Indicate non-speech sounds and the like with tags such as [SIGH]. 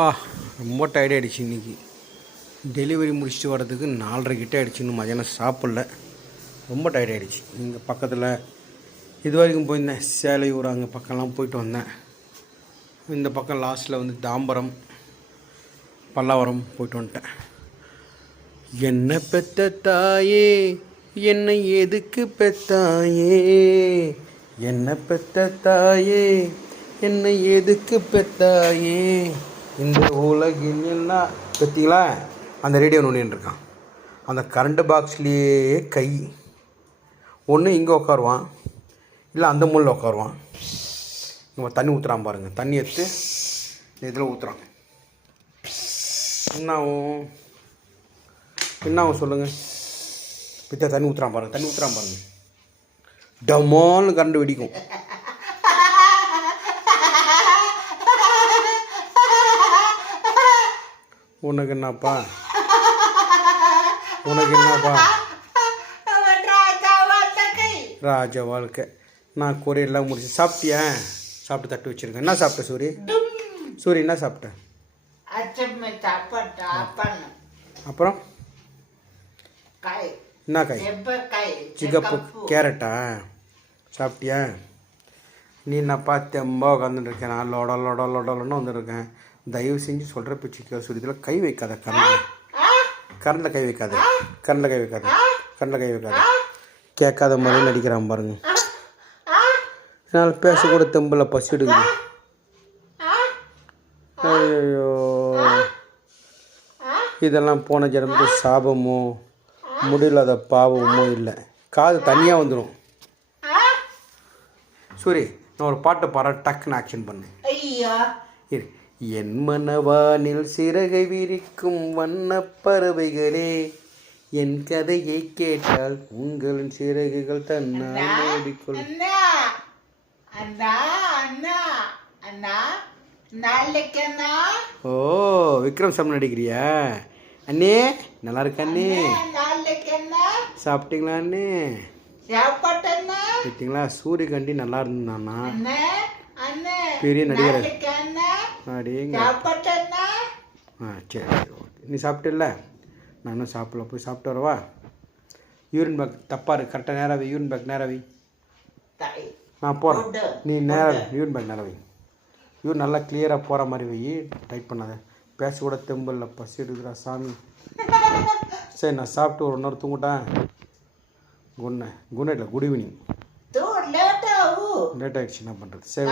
ஆ ரொம்ப டயர்ட் ஆகிடுச்சு இன்றைக்கி டெலிவரி முடிச்சுட்டு வரதுக்கு நாலரை கிட்ட ஆகிடுச்சு இன்னும் மதியானம் சாப்பிடல. ரொம்ப டயர்ட் ஆகிடுச்சு இங்கே பக்கத்தில் இது வரைக்கும் போயிருந்தேன். சேலையூர் அங்கே பக்கம்லாம் போயிட்டு வந்தேன். இந்த பக்கம் லாஸ்ட்டில் வந்து தாம்பரம் பல்லாவரம் போயிட்டு வந்துட்டேன். என்ன பெத்த தாயே என்னை எதுக்கு பெத்தாயே? என்ன பெத்த தாயே என்னை எதுக்கு பெத்தாயே? இந்த உலகில் என்ன பற்றிங்களா அந்த ரேடியோ நோண்டின்னு இருக்கான் அந்த கரண்ட் பாக்ஸ்லேயே கை. ஒன்று இங்கே உட்காருவான் இல்லை அந்த மூலையில் உட்காருவான் இவன் தண்ணி ஊற்றுறான் பாருங்கள் தண்ணி எடுத்து இதில் ஊற்றுறான் என்ன ஆகும்? என்ன ஆகும் சொல்லுங்கள் பித்த தண்ணி ஊற்றுறான் பாருங்கள் தண்ணி ஊற்றுறான் பாருங்கள் டமால்னு கரண்ட் வெடிக்கும். உனக்கு என்னப்பா? உனக்கு என்னப்பா? ராஜ வாழ்க்கை. நான் கொரியெல்லாம் முடிச்சு சாப்பிட்டியா? சாப்பிட்டு தட்டு வச்சுருக்கேன். என்ன சாப்பிட்ட சூரி? சூரி என்ன சாப்பிட்டேன் அப்புறம்? என்ன காய்? சிகப்பு கேரட்டா? சாப்பிட்டியா? நீ என்னப்பா தெம்பா உட்காந்துட்டு இருக்கேன். நான் லொட லொட லொடலன்னு வந்துருக்கேன். தயவு செஞ்சு சொல்கிற பிச்சுக்க சுரித்தில் கை வைக்காத கரண்டில் கரண்டில் கை வைக்காத. கரண்டில் கை வைக்காத. கரண்டில் கை வைக்காத. கேட்காத மாதிரி நடிக்கிறான் பாருங்க. என்னால் பேசக்கூட தெம்பில் பசி எடுக்குது. ஐயோ இதெல்லாம் போன ஜென்மத்து சாபமோ முடியலாத பாவமோ இல்லை. காது தனியாக வந்துடும் சூரி நான் ஒரு பாட்டை பாட டக்குன்னு ஆக்ஷன் பண்ணு. இரு. என் மனவானில் சிறகை விரிக்கும் வண்ணப் பறவைகளே என் கதையை கேட்டால் உங்களின் சிறகுகள் தன்னால் அண்ணா ஓ விக்ரம் சாமி நடிக்கிறியா? அண்ணே நல்லா இருக்க அண்ணே? சாப்பிட்டீங்களா அண்ணே? சாப்பாட்டண்ணா பார்த்தீங்களா சூரியகாண்டி நல்லா இருந்தானா பெரிய நடிகர் அப்படிங்க ஆ சரி ஓகே. நீ சாப்பிட்டில்ல? நான் இன்னும் சாப்பிடல. போய் சாப்பிட்டு வரவா? யூரின் பேக் தப்பா இருக்கு கரெக்டாக நேராக யூரின் பேக் நேராக வை. தாய். நான் போகிறேன் நீ நேராக யூரின் பேக் நேராக வை. யூர் நல்லா கிளியராக போகிற மாதிரி வை. டைட் பண்ணாத. பேச கூட தெம்பில்ல. பசி எடுக்குறா சாமி. [LAUGHS] சரி நான் சாப்பிட்டு ஒரு ஹவர் தூங்கிட்டேன். குட் குட் நைட் இல்லை குட் ஈவினிங். லேட் ஆகு லேட் ஆகிடுச்சு என்ன பண்ணுறது சரி